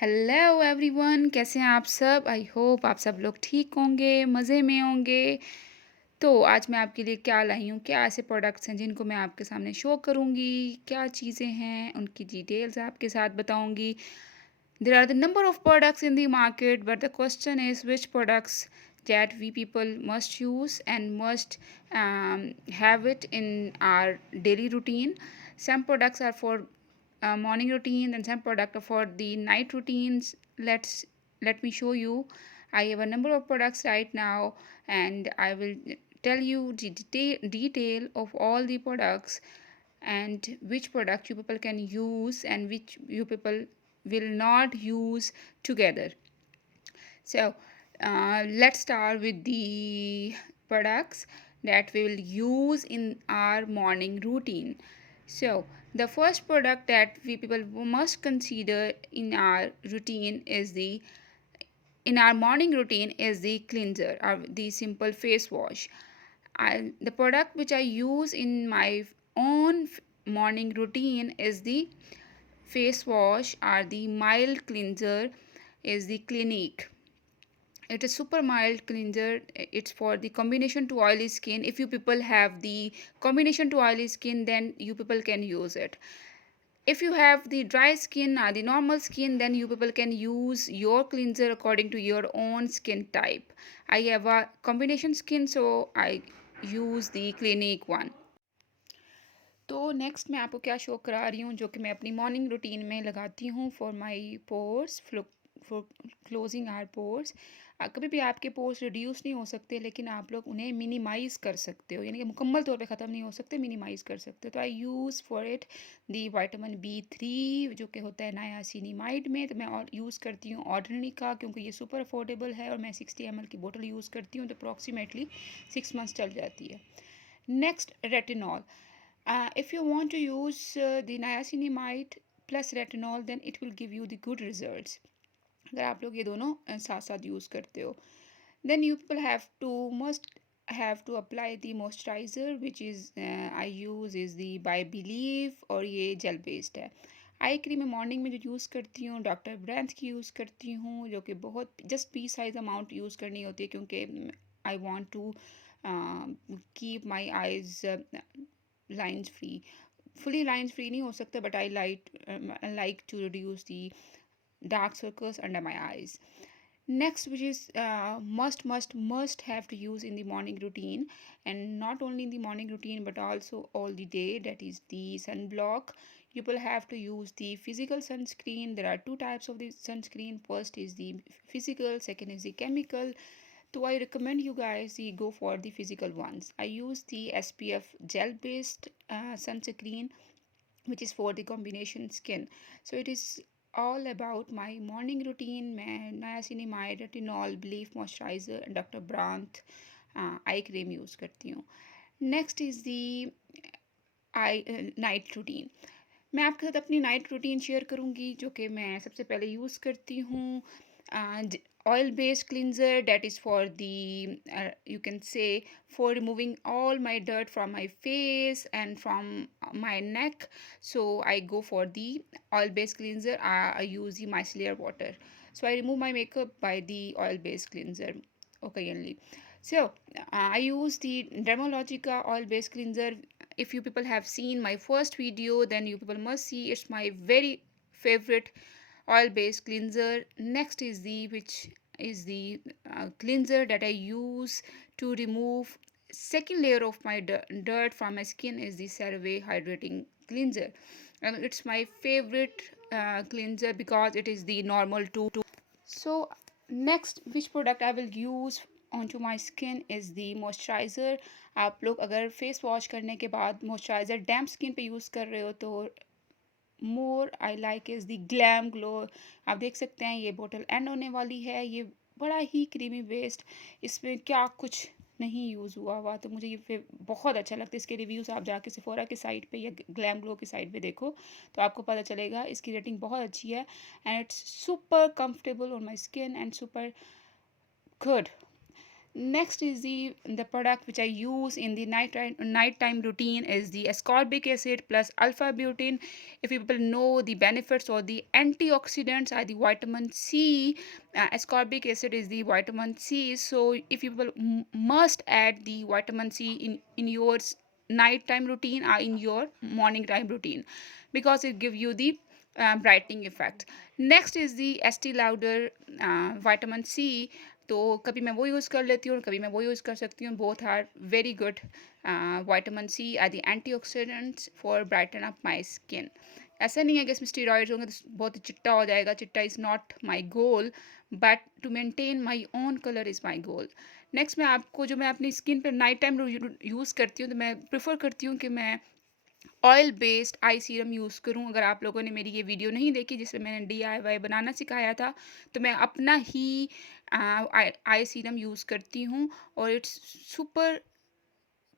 Hello everyone, कैसे हैं आप सब? आई होप आप सब लोग ठीक होंगे, मज़े में होंगे। तो आज मैं आपके लिए क्या लाई हूँ, क्या ऐसे प्रोडक्ट्स हैं जिनको मैं आपके सामने शो करूँगी, क्या चीज़ें हैं, उनकी डिटेल्स आपके साथ बताऊँगी। There are the number of products in the market, but the question is which products that we people must use and must have it in our daily routine. Some products are for morning routine, and some products are for the night routines. Let me show you. I have a number of products right now, and I will tell you the detail of all the products and which product you people can use and which you people will not use together. So let's start with the products that we will use in our morning routine. So the first product that we people must consider in our morning routine is the cleanser or the simple face wash. The product which I use in my own morning routine is the face wash or the mild cleanser is the Clinique. It is super mild cleanser. It's for the combination to oily skin. If you people have the combination to oily skin, then you people can use it. If you have the dry skin or the normal skin, then you people can use your cleanser according to your own skin type. I have a combination skin, so I use the Clinique one. तो नेक्स्ट मैं आपको क्या शो करा रही हूँ जो कि मैं अपनी मॉर्निंग रूटीन में लगाती हूँ for my pores, for closing our pores. कभी भी आपके पोर्स रिड्यूस नहीं हो सकते, लेकिन आप लोग उन्हें मिनिमाइज़ कर सकते हो, यानी कि मुकम्मल तौर पे ख़त्म नहीं हो सकते, मिनिमाइज़ कर सकते हो। तो I use for it the vitamin B3 जो कि होता है नायासिनिमाइड में। तो मैं और यूज़ करती हूँ ऑर्डिनरी का, क्योंकि ये सुपर अफोर्डेबल है और मैं 60 ml की बोतल यूज़ करती हूँ, तो अप्रॉक्सीमेटली 6 मंथ्स चल जाती है। Next retinol. If you want to use the niacinamide plus retinol, then it will give you the good results. अगर आप लोग ये दोनों साथ साथ यूज़ करते हो, then you will have to apply the moisturizer, which is I use is the by Believe, और ये जेल बेस्ड है। आई क्रीम मैं मॉर्निंग में जो यूज़ करती हूँ डॉक्टर ब्रांड की यूज़ करती हूँ, जो कि बहुत just pea size amount use करनी होती है, क्योंकि I want to keep my eyes lines free. Fully lines free नहीं हो सकता, but I like to reduce the dark circles under my eyes. Next, which is must have to use in the morning routine, and not only in the morning routine but also all the day, that is the sunblock. You will have to use the physical sunscreen. There are two types of the sunscreen. First is the physical, second is the chemical. So I recommend you guys go for the physical ones. I use the SPF gel based sunscreen, which is for the combination skin. So it is all about my morning routine. मैं niacinamide, retinol, Belief moisturizer and Dr. Brandt eye cream use करती हूँ। Next is the night routine. मैं आपके साथ अपनी night routine share करूँगी, जो कि मैं सबसे पहले यूज़ करती हूँ oil based cleanser, that is for the you can say for removing all my dirt from my face and from my neck. So I go for the oil based cleanser. I use the micellar water, so I remove my makeup by the oil based cleanser occasionally. So I use the Dermalogica oil based cleanser. If you people have seen my first video, then you people must see it's my very favorite oil based cleanser. Next is the cleanser that I use to remove second layer of my dirt from my skin is the CeraVe hydrating cleanser, and it's my favorite cleanser because it is the normal too. So next which product I will use onto my skin is the moisturizer. आप लोग अगर face wash करने के बाद moisturiser damp skin पे use कर रहे हो, तो more I like is the glam glow. आप देख सकते हैं ये बोतल एंड होने वाली है। ये बड़ा ही क्रीमी वेस्ट, इसमें क्या कुछ नहीं यूज़ हुआ, तो मुझे ये बहुत अच्छा लगता है। इसके रिव्यूज़ आप जाके सेफोरा की साइट पे या ग्लैम ग्लो की साइट पे देखो, तो आपको पता चलेगा। इसकी रेटिंग बहुत अच्छी है and it's super comfortable on my skin and super good. Next is the product which I use in the nighttime routine is the ascorbic acid plus alpha butane. If people know the benefits or the antioxidants are the vitamin C, ascorbic acid is the vitamin C. So if people must add the vitamin C in your nighttime routine or in your morning time routine, because it give you the brightening effect. Next is the Estee Lauder vitamin C. तो कभी मैं वो यूज़ कर लेती हूँ, कभी मैं वो यूज़ कर सकती हूँ. Both are very good. Vitamin C are the antioxidants for brighten up my skin. ऐसा नहीं है कि इसमें स्टीरॉइड्स होंगे तो बहुत ही चिट्टा हो जाएगा. चिट्टा is not my goal, but to maintain my own colour is my goal. Next मैं आपको जो मैं अपनी स्किन पर नाइट टाइम यूज़ करती हूँ, तो मैं प्रेफर करती हूँ कि मैं oil based I serum use करूँ. अगर आप लोगों ने मेरी ये वीडियो नहीं देखी जिसमें मैंने DIY बनाना सिखाया था, तो मैं अपना ही आई सीरम यूज़ करती हूँ और it's super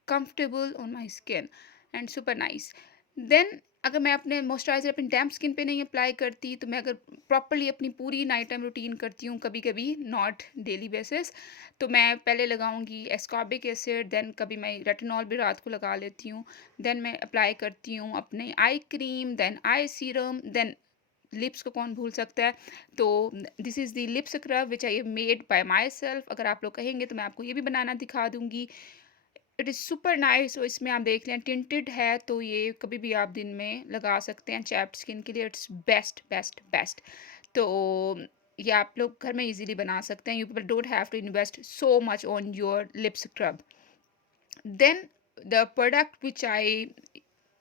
comfortable on my skin and super nice. Then अगर मैं अपने मॉइस्चराइज़र अपनी डैम्प स्किन पे नहीं अप्लाई करती, तो मैं अगर प्रॉपर्ली अपनी पूरी नाइट टाइम रूटीन करती हूँ, कभी कभी नॉट डेली बेसिस, तो मैं पहले लगाऊंगी एस्कॉर्बिक एसिड, देन कभी मैं रेटिनॉल भी रात को लगा लेती हूँ, देन मैं अप्लाई करती हूँ अपने eye cream, then eye serum, then lips को कौन भूल सकता है. तो this is the lip scrub which I made by myself. अगर आप लोग कहेंगे तो मैं आपको ये भी बनाना दिखा दूंगी. It is super nice. और इसमें आप देख लें टिंटेड है, तो ये कभी भी आप दिन में लगा सकते हैं चैप्ड स्किन के लिए. It's best best best. तो ये आप लोग घर में इजीली बना सकते हैं. You people don't have to invest so much on your lip scrub. Then the product which I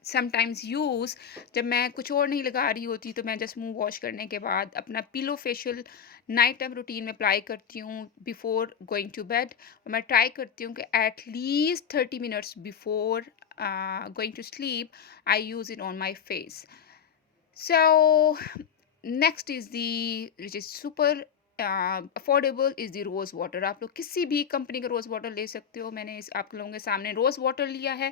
sometimes use, जब मैं कुछ और नहीं लगा रही होती, तो मैं जस्ट मुंह वॉश करने के बाद अपना pillow facial night time routine में अप्लाई करती हूँ बिफोर गोइंग टू बेड. और मैं ट्राई करती हूँ कि at least 30 minutes before going to sleep I use it on my face. So next is the which is super affordable is the rose water. आप लोग किसी भी कंपनी का रोज़ वाटर ले सकते हो. मैंने इस आप लोगों के सामने रोज़ वाटर लिया है.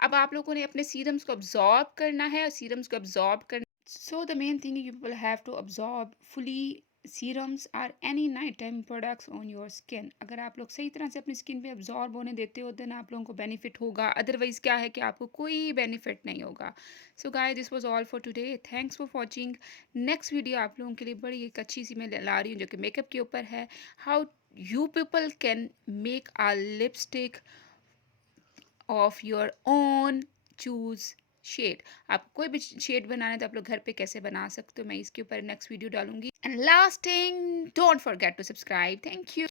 अब आप लोगों ने अपने सीरम्स को अब्जॉर्ब करना है, और सीरम्स को अब्जॉर्ब करना. So the main thing you will have to absorb fully serums or any nighttime products on your skin. अगर आप लोग सही तरह से अपनी स्किन पे अब्जॉर्ब होने देते हो, देन आप लोगों को बेनिफिट होगा. अदरवाइज क्या है कि आपको कोई बेनिफिट नहीं होगा. So guys, this was all for today. Thanks for watching. Next video आप लोगों के लिए बड़ी एक अच्छी सी मैं ला रही हूँ जो कि मेकअप के ऊपर है. How you people can make a lipstick of your own. Choose shade. आप कोई भी शेड बनाना है तो आप लोग घर पे कैसे बना सकते हो, मैं इसके ऊपर नेक्स्ट वीडियो डालूंगी. And last thing, don't forget to subscribe. Thank you.